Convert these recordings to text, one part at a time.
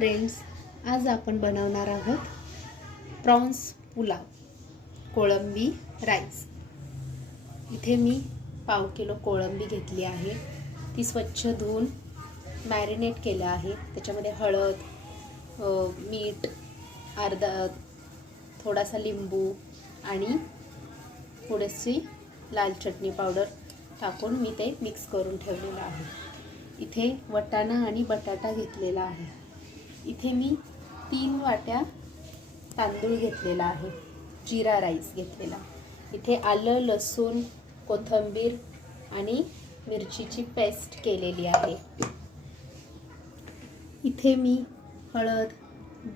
Friends, आज आपण बनवणार आहोत प्रॉन्स पुलाव, कोळंबी राईस। इथे मी पाव किलो कोळंबी घेतली आहे। ती स्वच्छ धुवून मॅरिनेट केलं आहे। त्याच्यामध्ये हळद, मीठ, अर्धा थोडासा लिंबू आणि थोडीशी लाल चटणी पावडर टाकून मी ते मिक्स करून ठेवलेलं आहे। इथे वाटाणा आणि बटाटा घेतलेला आहे। इथे मी 3 वाट्या तांदूळ घेतलेला आहे, जीरा राईस घेतलेला। इथे आलं, लसूण, कोथिंबीर आणि मिरचीची पेस्ट केलेली आहे। इथे मी हळद,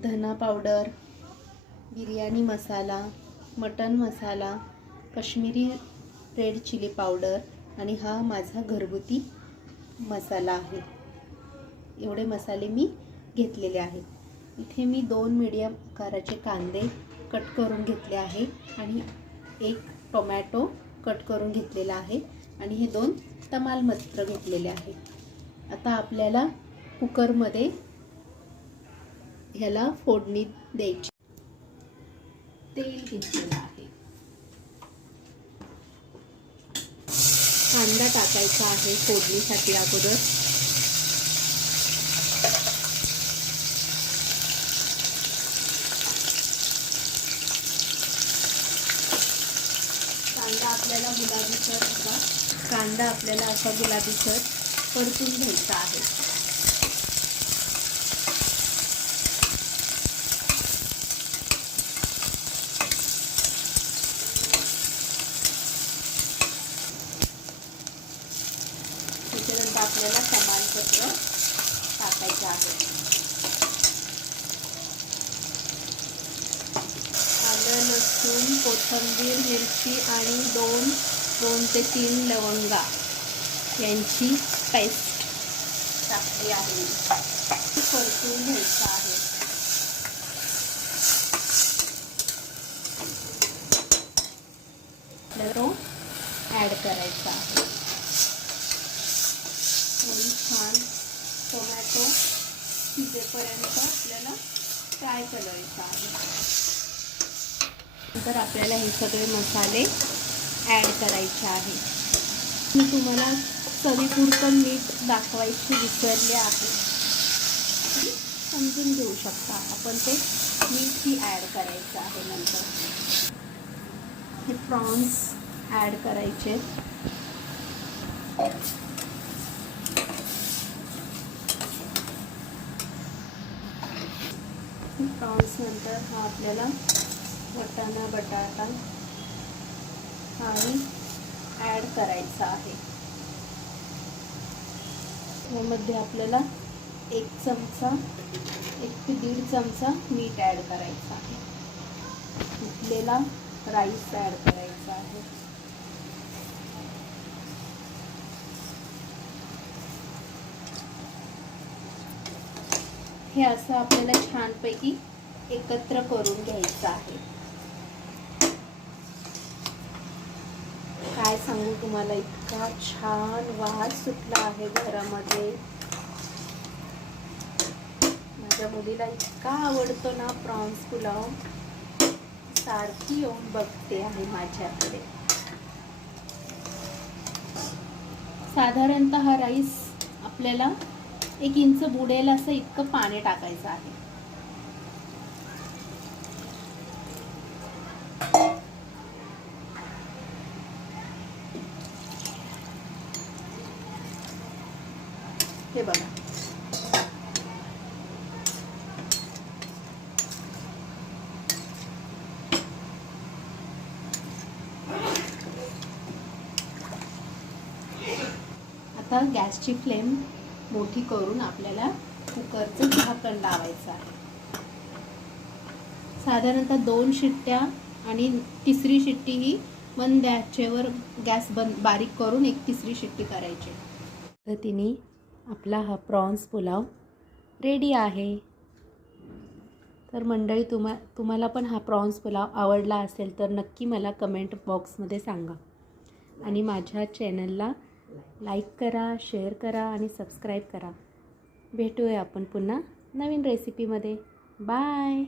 धना पावडर, बिर्याणी मसाला, मटन मसाला, काश्मीरी रेड चिली पावडर आणि हा माझा घरगुती मसाला आहे। एवढे मसाले मी घेतलेले आहेत। इथे मी 2 मीडियम आकाराचे कांदे कट करून घेतले आहे आणि 1 टोमॅटो कट करून घेतलेला आहे आणि हे 2 तमालपत्र घेतलेले आहेत। आता आपल्याला कुकरमध्ये ह्याला फोडणी द्यायची। तेल घेतलेलं आहे, कांदा टाकायचा आहे फोडणीसाठी अगोदर। कांदा आपल्याला असा गुलाबीसर परतून घ्यायचा आहे। त्याच्यानंतर आपल्याला तमालपत्र टाकायचं आहे। आलं, लसूण, कोथिंबीर, मिरची आणि 2 ते 3 लवंगा यांची पेस्ट टाकली आहे। परतून घ्यायचं आहे। तो ॲड करायचा आहे। थोडी छान टोमॅटो शिजेपर्यंत आपल्याला फ्राय करायचं आहे। नंतर आपल्याला हे सगळे मसाले ॲड करायचे आहे। मी तुम्हाला चवीपुरतं मीठ दाखवायचे विसरले आहे, समजून घेऊ शकता। आपण ते मीठही ॲड करायचं आहे। नंतर हे प्रॉन्स ॲड करायचे। प्रॉन्स नंतर हा आपल्याला वाटाणा, बटाटा आणि ॲड करायचा आहे। यामध्ये आपल्याला 1 चमचा 1 ते 1.5 चमचा मीठ ॲड करायचा आहे। उकलेला राईस ॲड करायचा आहे। हे असं आपल्याला छानपैकी एकत्र करून घ्यायचं आहे। काय सांगू तुम्हाला, इतका छान वास सुटला आहे घरामध्ये। माझ्या मुलीला इतका आवडतो ना प्रॉन्स पुलाव, सारखी येऊन बघते आहे माझ्याकडे। साधारणतः हा राईस आपल्याला 1 इंच बुडेल असं इतकं पाणी टाकायचं आहे। हे बघा, आता गॅसची फ्लेम मोठी करून आपल्याला कुकरचं झाकण लावायचं आहे। साधारणतः 2 शिट्ट्या आणि तिसरी शिट्टी ही मंद आचेवर गॅस बारीक करून 1 तिसरी शिट्टी करायची। पद्धतीने आपला हा प्रॉन्स पुलाव रेडी आहे। तर मंडळी, तुम्हाला पण हा प्रॉन्स पुलाव आवडला असेल तर नक्की मला कमेंट बॉक्समध्ये सांगा आणि माझ्या चॅनलला लाईक करा, शेअर करा आणि सबस्क्राईब करा। भेटूया आपण पुन्हा नवीन रेसिपीमध्ये. बाय.